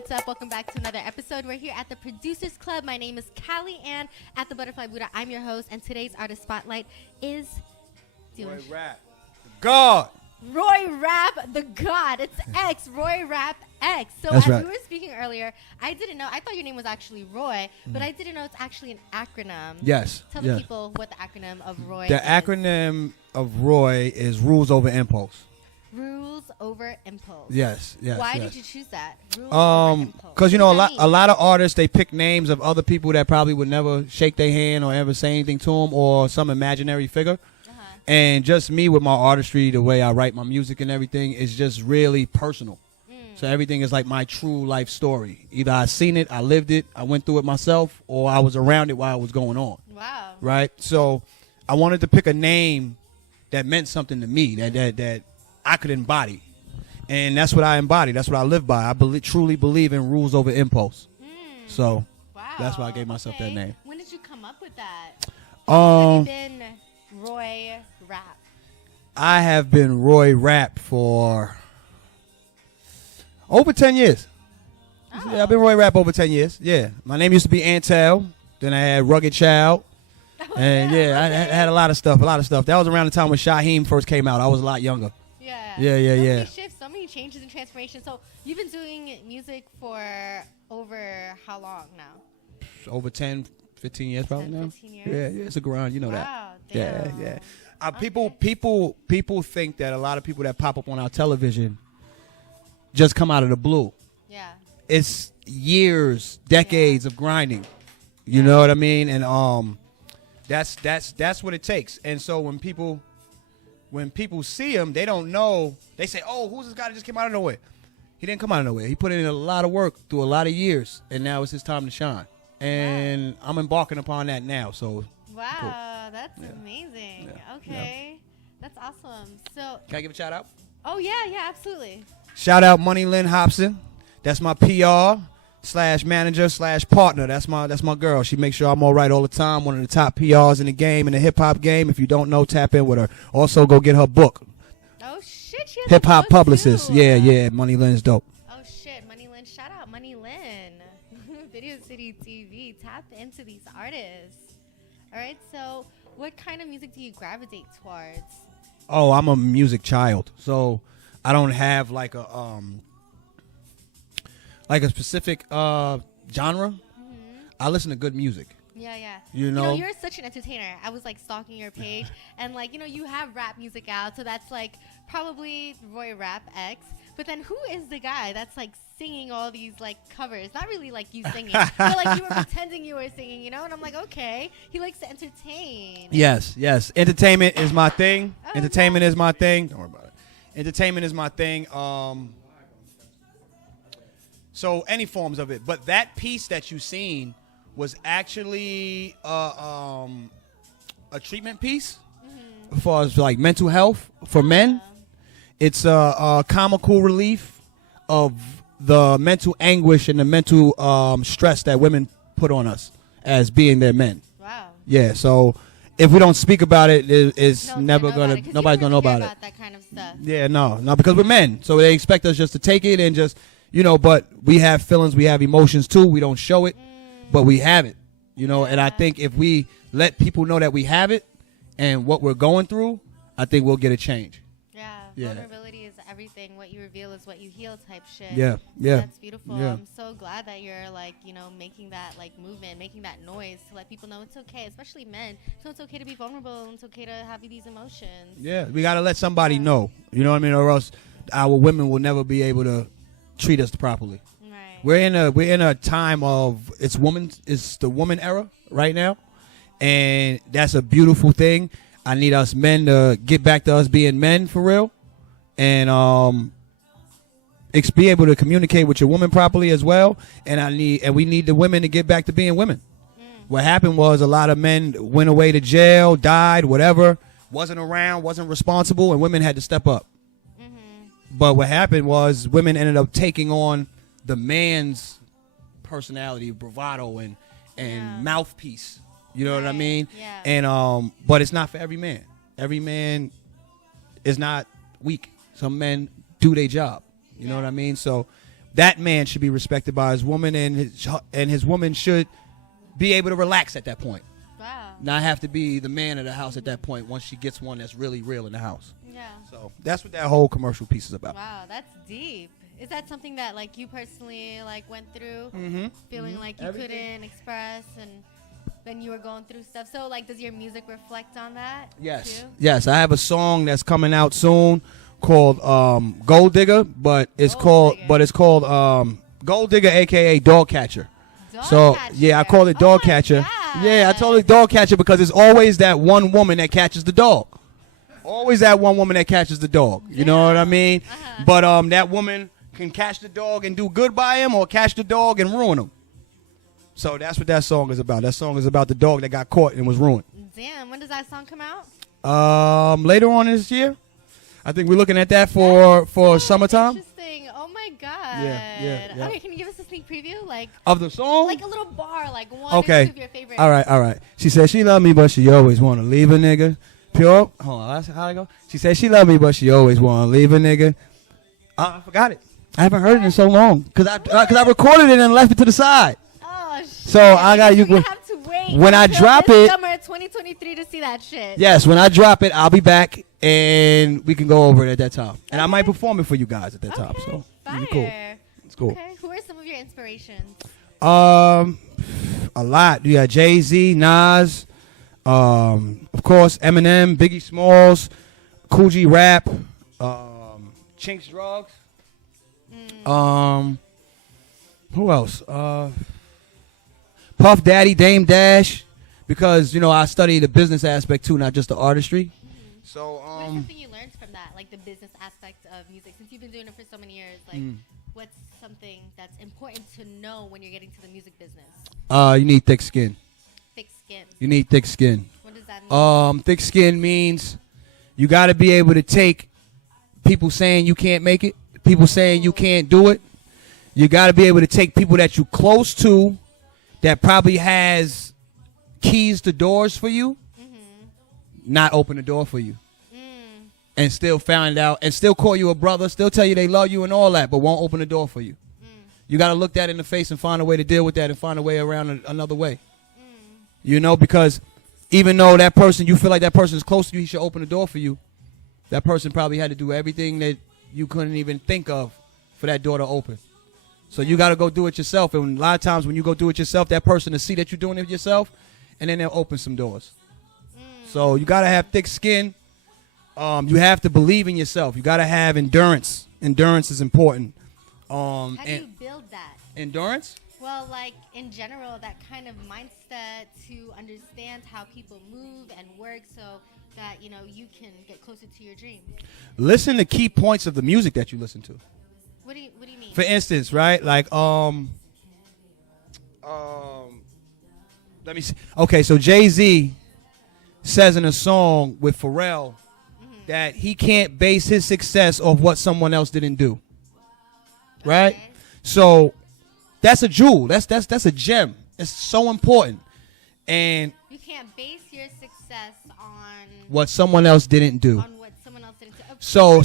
what's up? Welcome back to another episode. We're here at the Producers Club. My name is Callie Ann at the Butterfly Buddha. I'm your host, and today's artist spotlight is Roi Rapx, the God. Roi Rapx, the God. It's X, Roi Rapx. So That's as right. we were speaking earlier, I didn't know. I thought your name was actually Roy, but I didn't know it's actually an acronym. Yes. Tell yes. the people what the acronym of Roy The is. acronym of Roy is Rules Over Impulse. Rules over impulse. Yes. Why yes. did you choose that? Rules over impulse. Because What does a that mean? lot of artists, they pick names of other people that probably would never shake their hand or ever say anything to them, or some imaginary figure. And just me with my artistry, the way I write my music and everything is just really personal. So everything is like my true life story. Either I seen it, I lived it, I went through it myself, or I was around it while it was going on. Wow. Right? So I wanted to pick a name that meant something to me, that I could embody. And that's what I embody. That's what I live by. I truly believe in rules over impulse. So Wow. that's why I gave myself that name. When did you come up with that? Have you been Roi Rapx? I have been Roi Rapx for over 10 years. Oh. Yeah, I've been Roi Rapx over 10 years. Yeah. My name used to be Antel. Then I had Rugged Child. And I had a lot of stuff, That was around the time when Shaheem first came out. I was a lot younger. Yeah. Yeah. So many shifts, so many changes and transformations. So you've been doing music for over how long now? Over 10, 15 years probably 10, now. 15 years? Yeah, it's a grind. You know that. Wow. Damn. Yeah. People think that a lot of people that pop up on our television just come out of the blue. Yeah. It's years, decades of grinding. You know what I mean? And that's what it takes. And so when people see him, they don't know. They say, "Oh, who's this guy that just came out of nowhere?" He didn't come out of nowhere. He put in a lot of work through a lot of years, and now it's his time to shine. And I'm embarking upon that now. So Wow, cool. that's amazing. Yeah. Okay. That's awesome. So, Can I give a shout out? oh yeah, absolutely. Shout out Money Lynn Hobson. That's my PR/manager/partner. That's my girl. She makes sure I'm all right all the time. One of the top PRs in the game, in the hip hop game. If you don't know, tap in with her. Also, go get her book, Oh shit, she has Hip a Hop book, Publicist. too. Yeah. Money Lynn's dope. Oh shit, Money Lynn. Shout out Money Lynn. Video City TV. Tap into these artists. All right, so what kind of music do you gravitate towards? Oh, I'm a music child, so I don't have like a specific genre. I listen to good music. Yeah. You know? You're such an entertainer. I was like stalking your page, and like you have rap music out, so that's like probably Roi Rapx. But then who is the guy that's like singing all these like covers? Not really like you singing, but like you were pretending you were singing, And I'm like, okay, he likes to entertain. Yes. Entertainment is my thing. Oh, Entertainment is my thing. Don't worry about it. Entertainment is my thing. So any forms of it, but that piece that you seen was actually a treatment piece as far as like mental health for men. It's a comical relief of the mental anguish and the mental stress that women put on us as being their men. Wow. Yeah, so if we don't speak about it, it's nobody's gonna know about it. That kind of stuff. Yeah, no, because we're men, so they expect us just to take it and just, but we have feelings, we have emotions too. We don't show it, but we have it, And I think if we let people know that we have it and what we're going through, I think we'll get a change. Yeah. Vulnerability is everything. What you reveal is what you heal type shit. Yeah. That's beautiful. Yeah. I'm so glad that you're like, making that like movement, making that noise to let people know it's okay, especially men. So it's okay to be vulnerable and it's okay to have these emotions. Yeah, we got to let somebody know, or else our women will never be able to treat us properly. Right. We're in a time of it's the woman era right now, and that's a beautiful thing. I need us men to get back to us being men for real, and be able to communicate with your woman properly as well. And we need the women to get back to being women. What happened was a lot of men went away to jail, died, whatever, wasn't around, wasn't responsible, and women had to step up. But what happened was women ended up taking on the man's personality, bravado, and mouthpiece. You know what I mean? Yeah. And but it's not for every man. Every man is not weak. Some men do their job. You know what I mean? So that man should be respected by his woman, and his woman should be able to relax at that point. Wow. Not have to be the man of the house at that point once she gets one that's really real in the house. Yeah. So that's what that whole commercial piece is about. Wow, that's deep. Is that something that like you personally like went through? Mm-hmm. Feeling like you couldn't express, and then you were going through stuff. So like, does your music reflect on that? Yes. Too? Yes, I have a song that's coming out soon called Gold Digger, but it's called Gold Digger, aka Dog Catcher. So yeah, I call it Dog Catcher. God. Yeah, I told it Dog Catcher because it's always that one woman that catches the dog. Always that one woman that catches the dog. You know what I mean? Uh-huh. But that woman can catch the dog and do good by him, or catch the dog and ruin him. So that's what that song is about. That song is about the dog that got caught and was ruined. Damn, when does that song come out? Later on this year. I think we're looking at that for summertime. Interesting. Oh my god. Yeah. Okay, can you give us a sneak preview, like Of the song? like a little bar, like one Okay. or two of your favorites? All right. She said she love me, but she always want to leave a nigga. Pure. Hold on. How'd I go? She said she love me, but she always want to leave a nigga. I forgot it. I haven't heard it in so long because I recorded it and left it to the side. Oh shit. So I got you. We have to wait when I until drop this it- summer 2023 to see that shit. Yes, when I drop it, I'll be back and we can go over it at that time. And I might perform it for you guys at that time. Okay, So fire. it'll be cool. It's cool. Okay, who are some of your inspirations? A lot. You got Jay-Z, Nas, of course, Eminem, Biggie Smalls, Cool G Rap, Chinks Drugs. Who else? Puff Daddy, Dame Dash, because I study the business aspect too, not just the artistry. So What is something you learned from that, like the business aspect of music? Since you've been doing it for so many years, like what's something that's important to know when you're getting to the music business? You need thick skin. Thick skin. You need thick skin. What does that mean? Thick skin means you got to be able to take people saying you can't make it, people saying you can't do it. You got to be able to take people that you close to that probably has keys to doors for you, not open the door for you. And still find out and still call you a brother, still tell you they love you and all that, but won't open the door for you. You got to look that in the face and find a way to deal with that and find a way around another way. Because even though that person, you feel like that person is close to you, he should open the door for you. That person probably had to do everything that you couldn't even think of for that door to open. So you got to go do it yourself. And a lot of times when you go do it yourself, that person will see that you're doing it yourself, and then they'll open some doors. So you got to have thick skin. You have to believe in yourself. You got to have endurance. Endurance is important. How do you build that? Endurance? Well, like in general, that kind of mindset to understand how people move and work so that, you can get closer to your dream. Listen to key points of the music that you listen to. What do you mean? For instance, right? Like, let me see. Okay, so Jay-Z says in a song with Pharrell that he can't base his success off what someone else didn't do. Right? Okay. So that's a jewel. That's a gem. It's so important. And You can't base your success on what someone else didn't do. what someone else didn't do.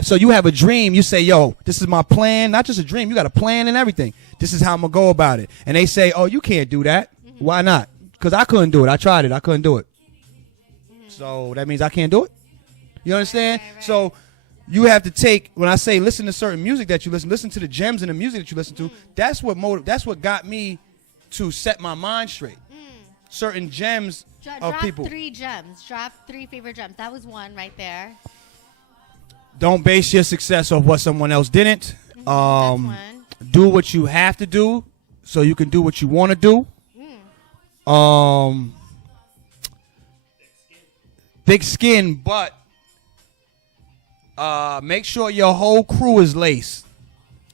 So you have a dream. You say, yo, this is my plan. Not just a dream. You got a plan and everything. This is how I'm gonna go about it. And they say, oh, you can't do that. Why not? Because I couldn't do it. I tried it. I couldn't do it. So that means I can't do it. You understand? Right. So you have to take, when I say listen to certain music that you listen to the gems in the music that you listen to. That's what got me to set my mind straight. Certain gems of Drop people. 3 gems. Drop 3 favorite gems. That was one right there. Don't base your success off what someone else didn't. That's one. Do what you have to do so you can do what you want to do. Thick skin, but make sure your whole crew is laced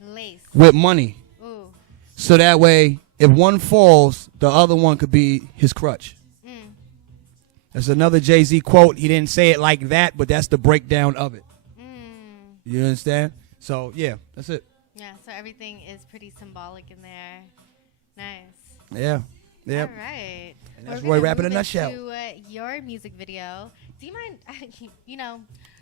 Lace. with money. Ooh. So that way, if one falls, the other one could be his crutch. That's another Jay-Z quote. He didn't say it like that, but that's the breakdown of it. You understand? So, yeah, that's it. Yeah, so everything is pretty symbolic in there. Nice. Yeah. All right. And that's We're Roi gonna Rapx in a move nutshell. into, your music video. Do you mind,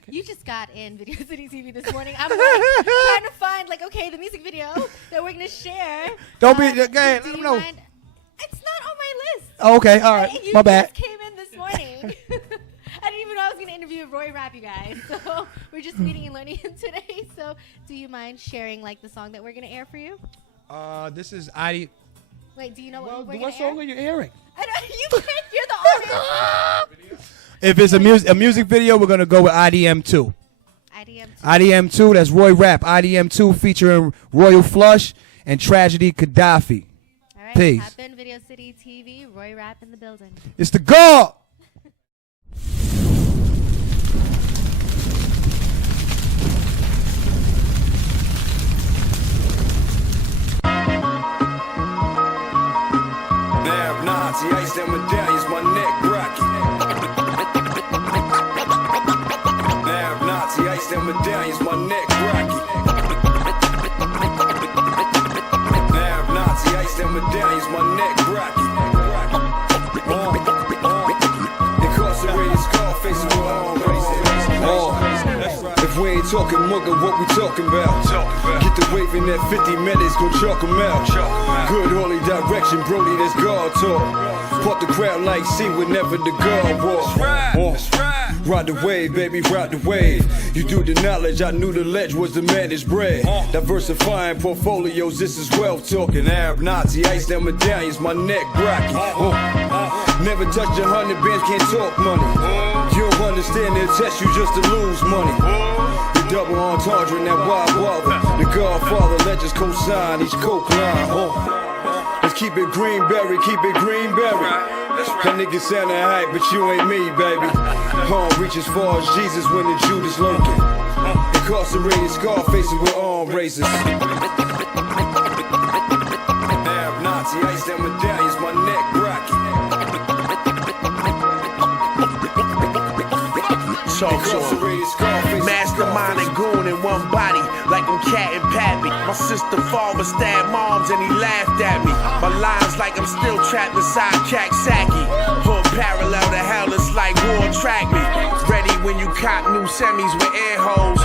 you just got in Video City TV this morning. I'm like trying to find like, okay, the music video that we're gonna share. Don't be. Okay, let do them you know. mind? It's not on my list. Oh, okay, all right. You My bad. just came in this morning. I didn't even know I was gonna interview Roi Rapx, you guys. So we're just meeting and learning him today. So do you mind sharing like the song that we're gonna air for you? This is ID. Wait, do you know Well, what we're what gonna song air? are you airing? I don't, you're the artist. If it's a music video, we're gonna go with IDM2. IDM. IDM2, that's Roi Rapx. IDM2 featuring Royal Flush and Tragedy Gaddafi. All right, Peace. tap in Video City TV. Roi Rapx in the building. It's the God. Damn Nazi, ice them medallions, my neck rocky. Damn Nazi, ice them medallions, my neck rocky. Damn Nazi, ice them medallions, my neck rocky. Incarcerated Scarface with arm raising. If we ain't talking mugger, what we talking about? Get the wave in that 50 minutes, gon' chalk 'em out. Good holy direction, Brody, that's God talk. Part the crowd like see whenever the God walk. Ride the wave, baby, ride the wave. You do the knowledge, I knew the ledge was the man is bread. Diversifying portfolios, this is wealth talking. Arab Nazi, ice them medallions, my neck rocky. Never touched 100 bands, can't talk money. You don't understand, they'll test you just to lose money. The double entendre in that wild water. The Godfather, legends co-sign each coke line. Let's keep it Greenberry, keep it Greenberry. That nigga soundin' hype, but you ain't me, baby. Reach as far as Jesus when the Judas lurking. Incarcerated Scarfaces with arm raisers. Arab Nazi, ice them medallions, my neck rocky. Incarcerated Scarfaces. Mastermind and goon in one body, like I'm Cat and Pappy. My sister father stabbed moms and he laughed at me. My lines like I'm still trapped inside Kaksaki. Hood parallel to hell, it's like war track me. Ready when you cop new semis with air holes.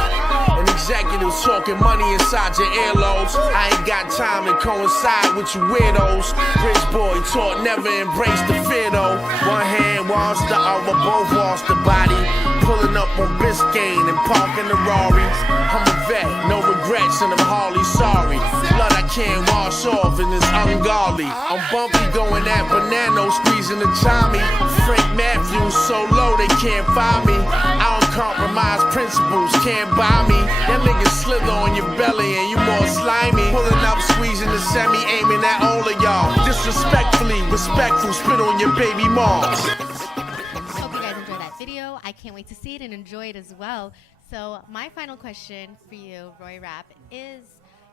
And executives talking money inside your earlobes. I ain't got time to coincide with you weirdos. Rich boy taught never embrace the fear though. One hand wash the other, both wash the body. Pulling up on Biscayne and parking the Rari. I'm a vet, no regrets and I'm hardly sorry. Blood I can't wash off and it's ungodly. I'm bumpy going at Banano, squeezing the Tommy. Frank Matthews so low they can't find me. I don't compromise principles, can't buy me. That nigga slither on your belly and you more slimy. Pulling up, squeezing the semi, aiming at all of y'all. Disrespectfully, respectful, spit on your baby moms. Hope you guys enjoy that video. I can't wait to see it and enjoy it as well. So my final question for you, Roi Rapx, is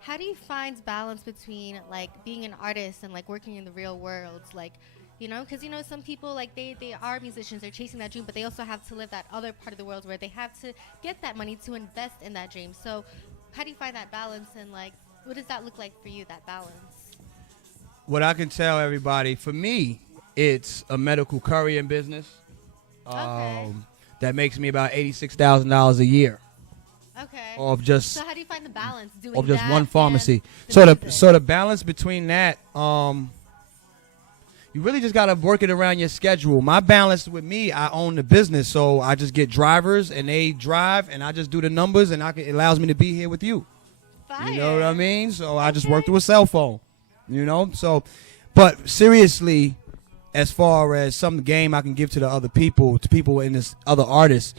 how do you find balance between like being an artist and like working in the real world? Like, you know, because you know some people like they are musicians, they're chasing that dream, but they also have to live that other part of the world where they have to get that money to invest in that dream. So how do you find that balance, and like what does that look like for you, that balance? What I can tell everybody, for me, it's a medical courier business. Okay. That makes me about $86,000 a year. Okay. Of just So how do you find the balance doing of just that one pharmacy. and So music? the balance between that, you really just gotta work it around your schedule. My balance with me, I own the business, so I just get drivers and they drive, and I just do the numbers, and it allows me to be here with you. Fire. You know what I mean? So I just work through a cell phone. You know, so but seriously, as far as some game I can give to the other people, to people in this other artists,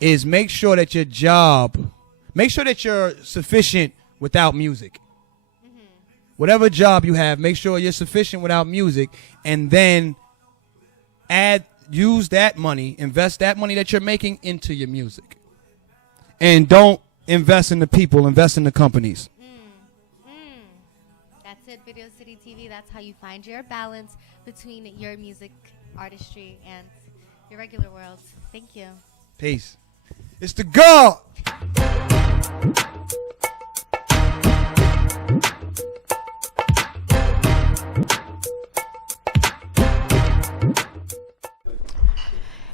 is make sure that your job, make sure that you're sufficient without music. Whatever job you have, make sure you're sufficient without music, and then use that money, invest that money that you're making into your music. And don't invest in the people, invest in the companies. That's it, Video City TV. That's how you find your balance between your music, artistry, and your regular world. Thank you. Peace. It's the God.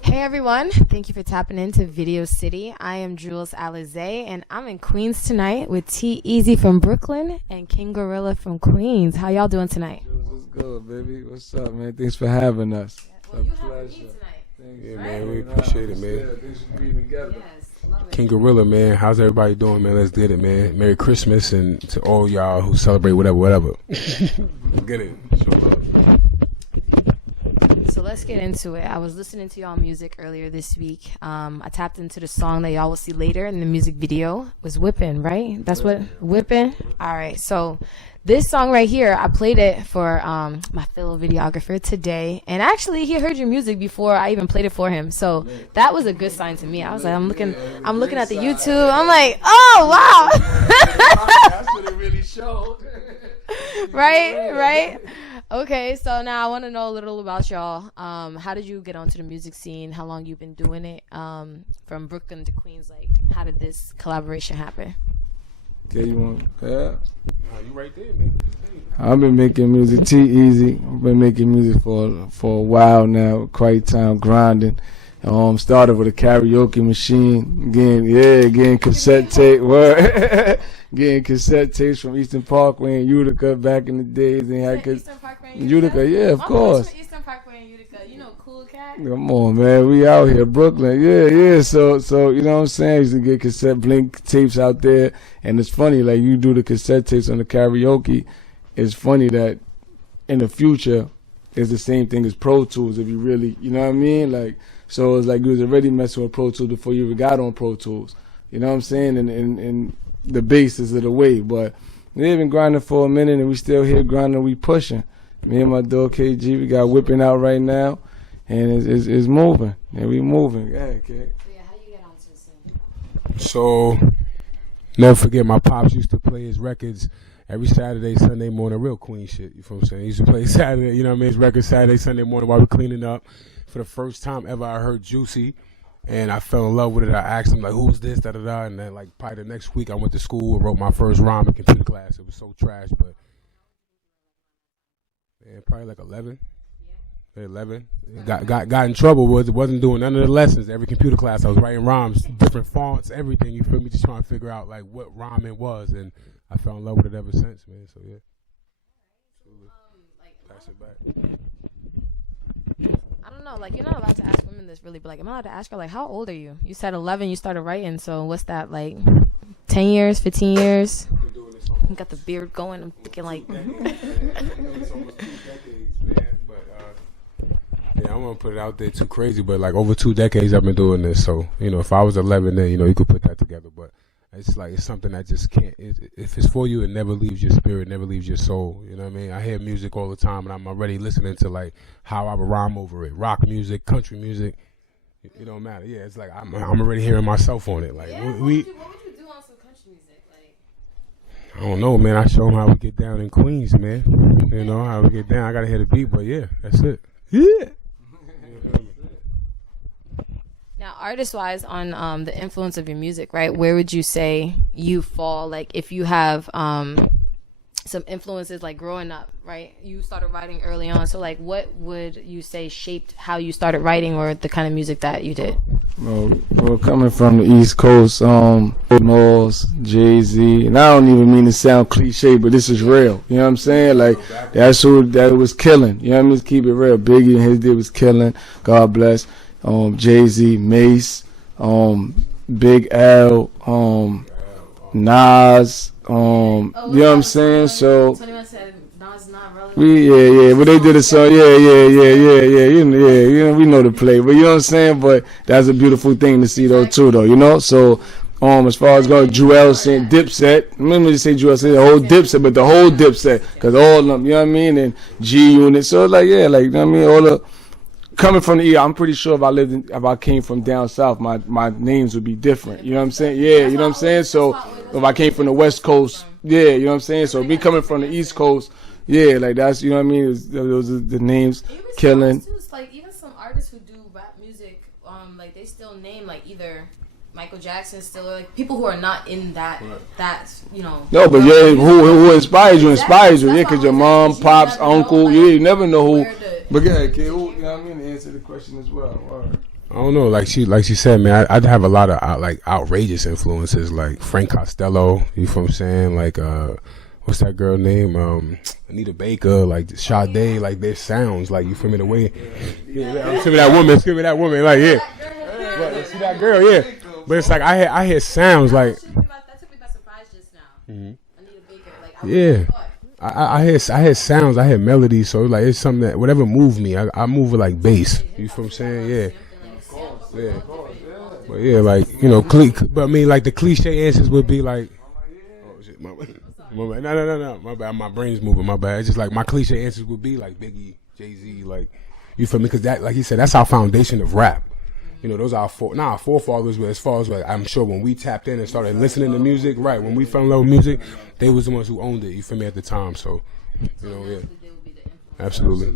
Hey Hey everyone, thank you for tapping into Video City. I am Jewelz Alize, and I'm in Queens tonight with Teazy from Brooklyn and King Gorilla from Queens. How y'all doing tonight? What's good, baby? What's up, man? Thanks for having us. Well, you have me tonight. Thank Yeah, you. man, we appreciate it, man. Thanks for being together. Yes, love it. King Gorilla, man. How's everybody doing, man? Let's get it, man. Merry Christmas, and to all y'all who celebrate whatever. Let's get it. Show love. So let's get into it. I was listening to y'all music earlier this week. I tapped into the song that y'all will see later in the music video. Was Whippin', right? That's what Whippin'? All right. So this song right here, I played it for my fellow videographer today. And actually, he heard your music before I even played it for him. So that was a good sign to me. I was like, I'm looking at the YouTube. I'm like, oh, wow. That's what it really showed. Right. Okay, so now I want to know a little about y'all. How did you get onto the music scene? How long you been doing it? From Brooklyn to Queens, like how did this collaboration happen? Okay, you want? Yeah. Oh, you right there, man. I've been making music. Teazy. I've been making music for a while now. Quite time grinding. Started with a karaoke machine. Getting cassette tape. Getting cassette tapes from Eastern Parkway and Utica back in the days. Eastern Parkway and Utica, yeah, of course. From Eastern Parkway and Utica, you know, Cool Cat. Come on, man. We out here, Brooklyn. Yeah. So you know what I'm saying? I used to get cassette blink tapes out there. And it's funny, like you do the cassette tapes on the karaoke. It's funny that in the future, it's the same thing as Pro Tools if you really, you know what I mean? Like, so it's like you was already messing with Pro Tools before you even got on Pro Tools. You know what I'm saying? And the basis of the way. But we've been grinding for a minute and we still here grinding, we pushing. Me and my dog KG, we got Whipping out right now. And it's moving. And we moving. Yeah, okay. So yeah, how you get onto the scene? So, never forget, my pops used to play his records every Saturday, Sunday morning, real Queen shit, you feel what I'm saying? He used to play Saturday, you know what I mean, his records Saturday, Sunday morning while we're cleaning up. For the first time ever, I heard Juicy, and I fell in love with it. I asked him, like, who's this, da-da-da, and then, like, probably the next week, I went to school and wrote my first rhyme in computer class. It was so trash, but, man, probably like 11. 11. Got in trouble, wasn't doing none of the lessons. Every computer class, I was writing rhymes, different fonts, everything, you feel me, just trying to figure out, like, what rhyme it was, and I fell in love with it ever since, man, so, yeah. Pass it back. I don't know, like you're not allowed to ask women this really, but like I'm allowed to ask her, like, how old are you? You said 11, you started writing, so what's that, like 10 years, 15 years? You got the beard going, I'm thinking like It's almost 2 decades, man. But yeah, I'm gonna put it out there too crazy, but like over 2 decades I've been doing this. So if I was 11, then you could put that together. But it's like it's something that just can't. If it's for you, it never leaves your spirit, never leaves your soul. You know what I mean? I hear music all the time, and I'm already listening to like how I would rhyme over it. Rock music, country music. It don't matter. Yeah, it's like I'm already hearing myself on it. Like what would you do on some country music? Like I don't know, man. I show them how we get down in Queens, man. You know how we get down. I gotta hear the beat, but yeah, that's it. Yeah. now, artist-wise, on the influence of your music, right? Where would you say you fall? Like, if you have some influences, like growing up, right? You started writing early on, so like, what would you say shaped how you started writing, or the kind of music that you did? Well, coming from the East Coast, Malls, Jay-Z, and I don't even mean to sound cliche, but this is real. You know what I'm saying? Like, that's who that was killing. You know what I mean? Let's keep it real. Biggie and his did was killing. God bless. Jay-Z, Mace, Big L, Nas, you know what I'm saying? So, but they did a song, we know the play, but you know what I'm saying? But that's a beautiful thing to see though, too, though, you know? So, as far as going, Jewelz saying Dipset, let me just say Jewelz saying the whole Dipset, but the whole Dipset, because all of them, you know what I mean? And G-Unit, so it's like, yeah, like, you know what I mean? All the, coming from the E, I'm pretty sure if I came from down south, my names would be different. You know what I'm saying? Yeah, you know what I'm saying? So if I came from the West Coast, yeah, you know what I'm saying? So me coming from the East Coast, yeah, like that's, you know what I mean? Those are the names, killing. Like even some artists who do rap music, like they still name like either Michael Jackson still, or like people who are not in that you know. No, but yeah, who inspires you? Yeah, because your mom, pops, uncle, yeah, you never know who. But yeah, kid, who, you know what I mean? To answer the question as well. All right. I don't know, like she said, man, I'd have a lot of like outrageous influences, like Frank Costello, you feel what I'm saying? Like what's that girl name? Anita Baker, like Sade, like their sounds, like you feel me, the way give me that woman, like yeah. But, see that girl, yeah. But it's like I hear sounds like That took me by surprise just now. Anita Baker, like yeah. I hear sounds, I hear melodies, so like it's something that whatever move me, I move with like bass. You feel what I'm saying? Yeah. Yeah. But yeah, like, you know, but I mean like the cliche answers would be like, oh shit, my bad. No, my bad, my brain's moving, my bad. It's just like my cliche answers would be like Biggie, Jay-Z, like, you feel me? Because that, like he said, that's our foundation of rap. You know, those are our forefathers, but as far as like, I'm sure when we tapped in and started listening to music, right, when we fell in love with music, they was the ones who owned it, you feel me, at the time, so, you know, yeah. Absolutely.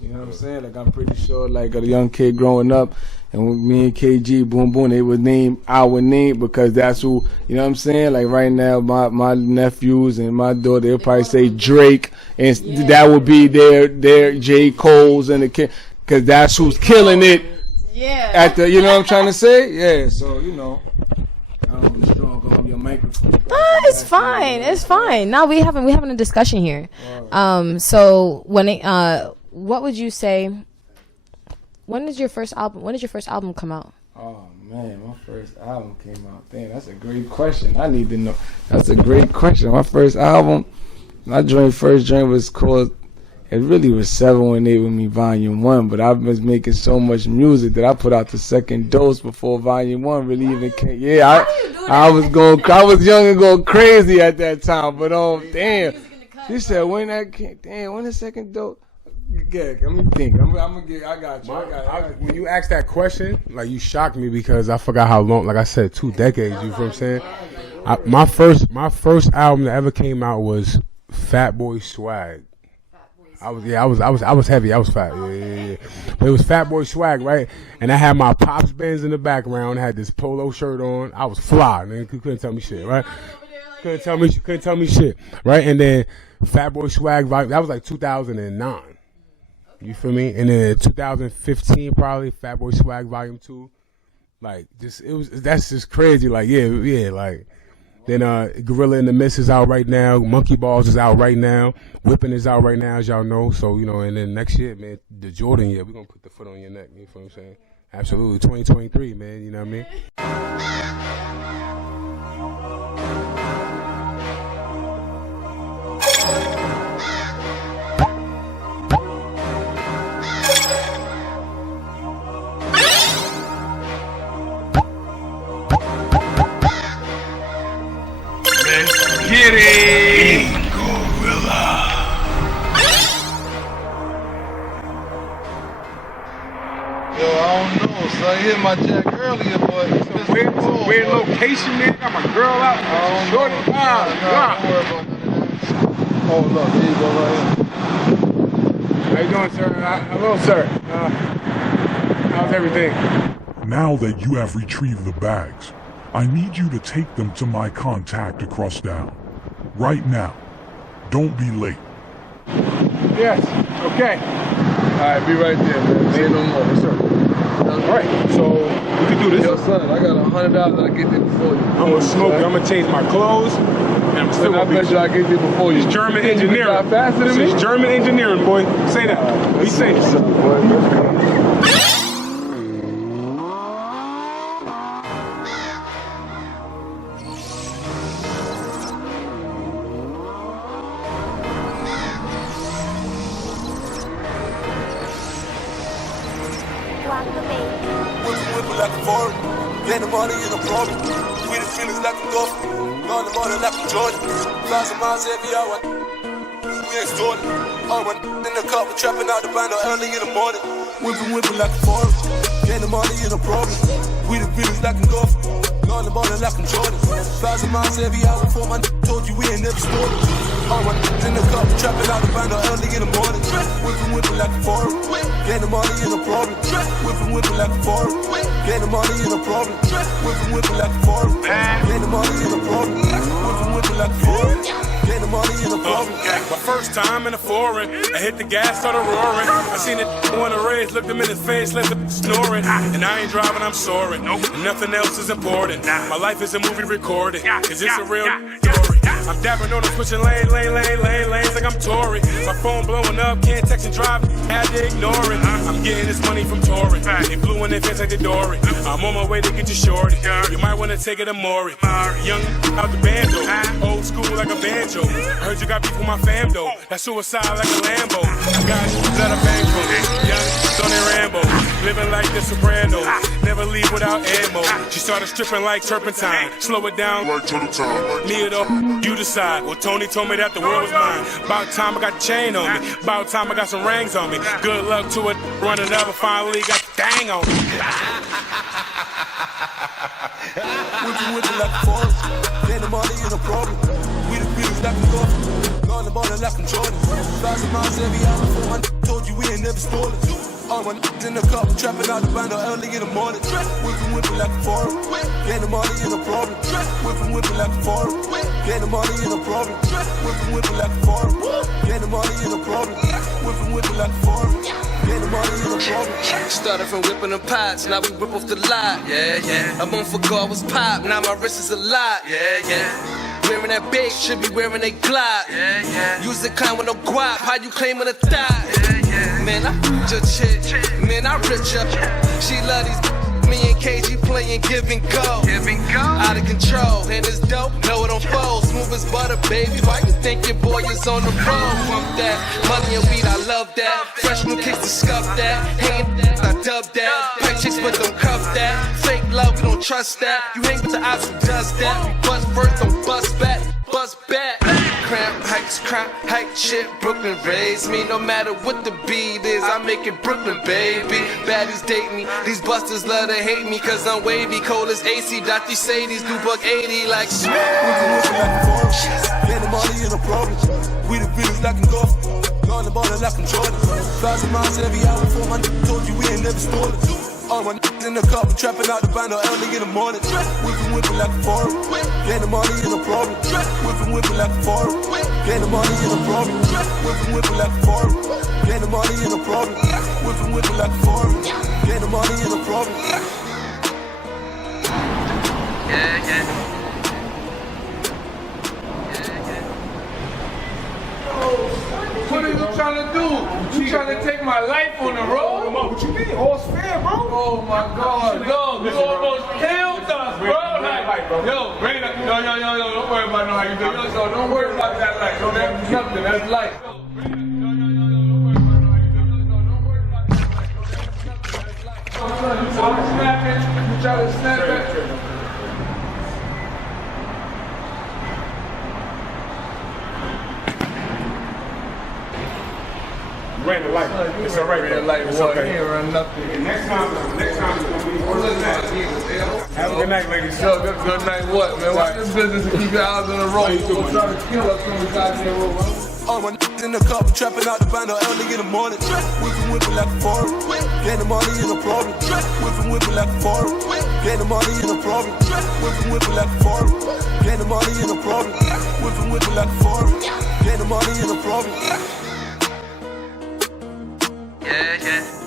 You know what I'm saying? Like, I'm pretty sure, like, a young kid growing up, and when me and KG, Boom Boom, they would name our name because that's who, you know what I'm saying? Like, right now, my nephews and my daughter, they'll probably say Drake, and that would be their J. Cole's and the kid, because that's who's killing it. Yeah. At the, you know what I'm trying to say? Yeah, so, you know. Strong on your microphone. It's fine. It's fine. Now we having a discussion here. So when what would you say? When did your first album come out? Oh man, my first album came out. Damn, that's a great question. I need to know. That's a great question. My first album, first joint was called. It really was 718 with me, Volume 1, but I was making so much music that I put out the second dose before Volume 1 really even came. Yeah, I was young and going crazy at that time, but damn. She said, when that came, damn, when the second dose? Yeah, let me think. I got you. When you asked that question, like, you shocked me because I forgot how long, like I said, 2 decades, you feel what I'm saying? My first album that ever came out was Fat Boy Swag. I was heavy. I was fat. Yeah. But it was Fat Boy Swag, right? And I had my Pops Benz in the background. I had this polo shirt on. I was fly, man. Couldn't tell me shit, right? Couldn't tell me shit, right? And then Fat Boy Swag, that was like 2009. You feel me? And then 2015 probably Fat Boy Swag Volume 2. Like that's just crazy. Like yeah, like. Then Gorilla in the Mist is out right now. Monkey Balls is out right now. Whipping is out right now, as y'all know. So, you know, and then next year, man, the Jordan year, we're going to put the foot on your neck. You feel what I'm saying? Absolutely. 2023, man. You know what I mean? Get it! Yo, I don't know, son. I hit my jack earlier, but it's weird location, man. Got my girl out. Don't worry about none of that. Oh, look, there you go right here. How you doing, sir? Hello, sir. How's everything? Now that you have retrieved the bags, I need you to take them to my contact across town. Right now. Don't be late. Yes. Okay. All right, be right there, man. Say no more. Yes, sir. All right. So we can do this. Yo, son, I got $100 that I get there before you. I'm gonna smoke. I'm gonna change my clothes. And I'm still gonna bet you I get there before you. It's German engineering. You faster than me? It's German engineering, boy. Say that. Be safe. Playing the money in a problem. We the feelings like a golf. Gone the money like a Jordan. 1,000 miles every hour. We ain't stolen. All my in the car, we trapping out the band early in the morning. Whipping like a foreign. Playing the money in a problem. We the feelings like a golf. Gone the money like a Jordan. 1,000 miles every hour. Before my told you we ain't never stolen. All my in the car, we trapping out the band early in the morning. Whipping like a foreign. Playing the money in a problem. Whipping like a foreign. Playing the money in a problem. Whipping like a foreign. Playing the money in a problem. Whipping like a foreign. Playing the money in a problem. first time in a foreign. I hit the gas, started roaring. I seen it on the race, looked him in his face, let him snoring. And I ain't driving, I'm soaring. And nothing else is important. My life is a movie recorded. Is this a real story? I'm dapping on the switching lanes like I'm Tory. My phone blowing up, can't text and drive, had to ignore it. I'm getting this money from touring. They blew in their face like the Dory. I'm on my way to get you shorty. You might wanna take it to Maury. Young out the bando, old school like a banjo. Heard you got beef with my fam though. That's suicide like a Lambo. Got let a bang for me. Young Sonny Rambo, living like the Sopranos. Never leave without ammo. She started stripping like turpentine. Slow it down, like turtle time. Me it up, you decide. Well, Tony told me that the world was mine. About time I got the chain on me. About time I got some rings on me. Good luck to it, running up, and finally got the thing on me. Whipping like a forest. Then the money in a problem. We the beaters like a golfer. Gone the ball like I'm Jordan. 1,000 miles every hour before my told you we ain't never stolen. All my in the cup, trapping out the band early in the morning. Whipping like a forest. Then the money in a problem. Whipping like a forest. Then the money in a problem. Whipping like a forest. Then the money in a problem. Whipping like a forest. Then the money in a problem. Started from whipping them pots, now we whip off the lot. Yeah, yeah. A month ago I was pop, now my wrist is a lot. Yeah, yeah. Wearing that big, should be wearing a Glock. Yeah, yeah. Use the kind with no guap, how you claiming a thigh? Yeah, yeah. Man, I your chick, man, I rich her. She love these. Me and KG playing give and go. Out of control, and it's dope, know it on fold. Smooth as butter, baby. Why you think your boy is on the road? Pump that, money and weed, I love that. Fresh new kicks to scuff that. Hanging, I dub that. Pipe chicks, but don't cuff that. Fake love, we don't trust that. You hang with the ops who does that. We bust first, don't bust back. Bust back. Cramp hike shit. Brooklyn raised me. No matter what the beat is, I make it Brooklyn, baby. Baddies date me. These busters love to hate me, cause I'm wavy. Cold as AC. Dr. Sadie's do $180 like shit. Whipping like a forest. Then the money in a problem. We the beaters like a golf. Gone the ball like I'm Jordan. 1,000 miles every hour before my told you we ain't never stolen. All my in the cup, trapping out the band early in the morning. Whipping like a forest. Then the money in a problem. Whipping like a forest. Then the money in a problem. Whipping like a forest. Then the money in a problem. Whipping like a forest. Then the money in a problem. Yeah, yeah. What are you trying to do? You trying to take my life on the road? What you mean? All's fair, bro. Oh my God, yo, you almost killed us, bro. Like, yo, bring it up. Yo, don't worry about how you do. Yo, don't worry about that light. No, that's nothing. That's light. You try to snap it. Ran the light. It's all right. Ran the light. It's okay. He ain't run nothing. Next time it's gonna be. Have a good night, ladies. Yo, good night. What, man? Watch this business and keep your eyes on the road. You gonna try to kill us when we goddamn road. All my in the cup, trapping out the band early in the morning. Whipping like a forest. Then the money in a problem. Whipping like a forest. Then the money in a problem. Whipping like a forest. Then the money in a problem. Whipping like a forest. Then the money in a problem. Yeah, yeah.